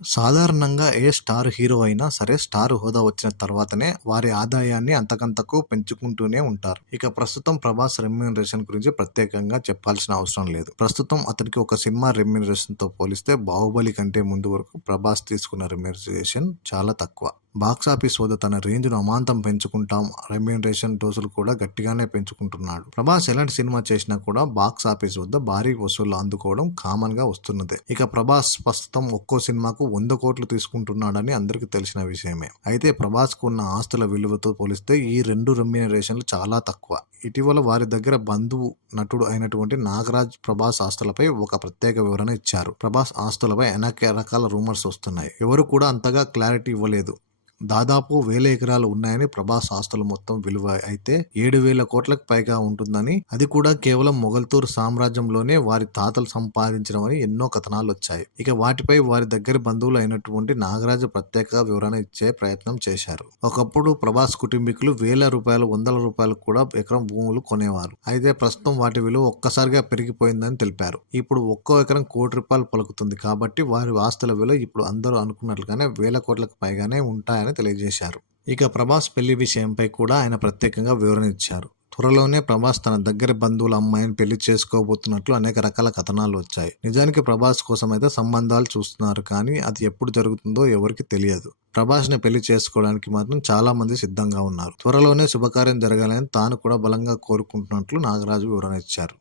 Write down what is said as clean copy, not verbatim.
సాధారణంగా ఏ star hero అయినా సరే స్టార్ హోదా వచ్చిన తర్వాతనే వారి ఆదాయాన్ని అంతకంతకు పెంచుకుంటూనే ఉంటారు. ఇక ప్రస్తుతం ప్రభాస్ రెమ్యూనరేషన్ గురించి ప్రత్యేకంగా చెప్పాల్సిన అవసరం లేదు. ప్రస్తుతం అతనికి ఒక సినిమా రెమ్యూనరేషన్ తో పోలిస్తే 'బాహుబలి' కంటే ముందు వరకు ప్రభాస్ తీసుకున్న రెమ్యూనరేషన్ చాలా తక్కువ. బాక్సాఫీస్ వద్ద తన రేంజ్ను అమాంతం పెంచుకుంటాం, రెమ్యూనరేషన్ డోసులు కూడా గట్టిగానే పెంచుకుంటున్నాడు. ప్రభాస్ ఎలాంటి సినిమా చేసినా కూడా బాక్సాఫీస్ వద్ద భారీ వసూళ్లు అందుకోవడం కామన్ గా వస్తున్నదే. ఇక ప్రభాస్ ప్రస్తుతం ఒక్కో సినిమాకు 100 కోట్లు తీసుకుంటున్నాడని అందరికీ తెలిసిన విషయమే. అయితే ప్రభాస్ కు ఉన్న ఆస్తుల విలువతో పోలిస్తే ఈ రెండు రెమ్యూనరేషన్లు చాలా తక్కువ. ఇటీవల వారి దగ్గర బంధువు నటుడు అయినటువంటి నాగరాజ్ ప్రభాస్ ఆస్తులపై ఒక ప్రత్యేక వివరణ ఇచ్చారు. ప్రభాస్ ఆస్తులపై అనేక రకాల రూమర్స్ వస్తున్నాయి. ఎవరు కూడా అంతగా క్లారిటీ ఇవ్వలేదు. దాదాపు 1000 ఎకరాలు ఉన్నాయని ప్రభాస్ ఆస్తుల మొత్తం విలువ అయితే 7,000 కోట్లకు పైగా ఉంటుందని, అది కూడా కేవలం మొగల్తూరు సామ్రాజ్యంలోనే వారి తాతలు సంపాదించడమని ఎన్నో కథనాలు వచ్చాయి. ఇక వాటిపై వారి దగ్గరి బంధువులు అయినటువంటి నాగరాజు ప్రత్యేక వివరణ ఇచ్చే ప్రయత్నం చేశారు. ఒకప్పుడు ప్రభాస్ కుటుంబీకులు వేల రూపాయలు, వందల రూపాయలు కూడా ఎకరం భూములు కొనేవారు. అయితే ప్రస్తుతం వాటి విలువ ఒక్కసారిగా పెరిగిపోయిందని తెలిపారు. ఇప్పుడు ఒక్కో ఎకరం ₹1,00,00,000 పలుకుతుంది. కాబట్టి వారి ఆస్తుల విలువ ఇప్పుడు అందరూ అనుకున్నట్లుగానే 1000 కోట్లకు పైగానే ఉంటాయని తెలియజేశారు. ఇక ప్రభాస్ పెళ్లి విషయంపై కూడా ఆయన ప్రత్యేకంగా వివరణ ఇచ్చారు. త్వరలోనే ప్రభాస్ తన దగ్గర బంధువుల అమ్మాయిని పెళ్లి చేసుకోబోతున్నట్లు అనేక రకాల కథనాలు వచ్చాయి. నిజానికి ప్రభాస్ కోసం అయితే సంబంధాలు చూస్తున్నారు, కానీ అది ఎప్పుడు జరుగుతుందో ఎవరికి తెలియదు. ప్రభాస్ ని పెళ్లి చేసుకోవడానికి మాత్రం చాలా మంది సిద్ధంగా ఉన్నారు. త్వరలోనే శుభకార్యం జరగాలని తాను కూడా బలంగా కోరుకుంటున్నట్లు నాగరాజు వివరణ ఇచ్చారు.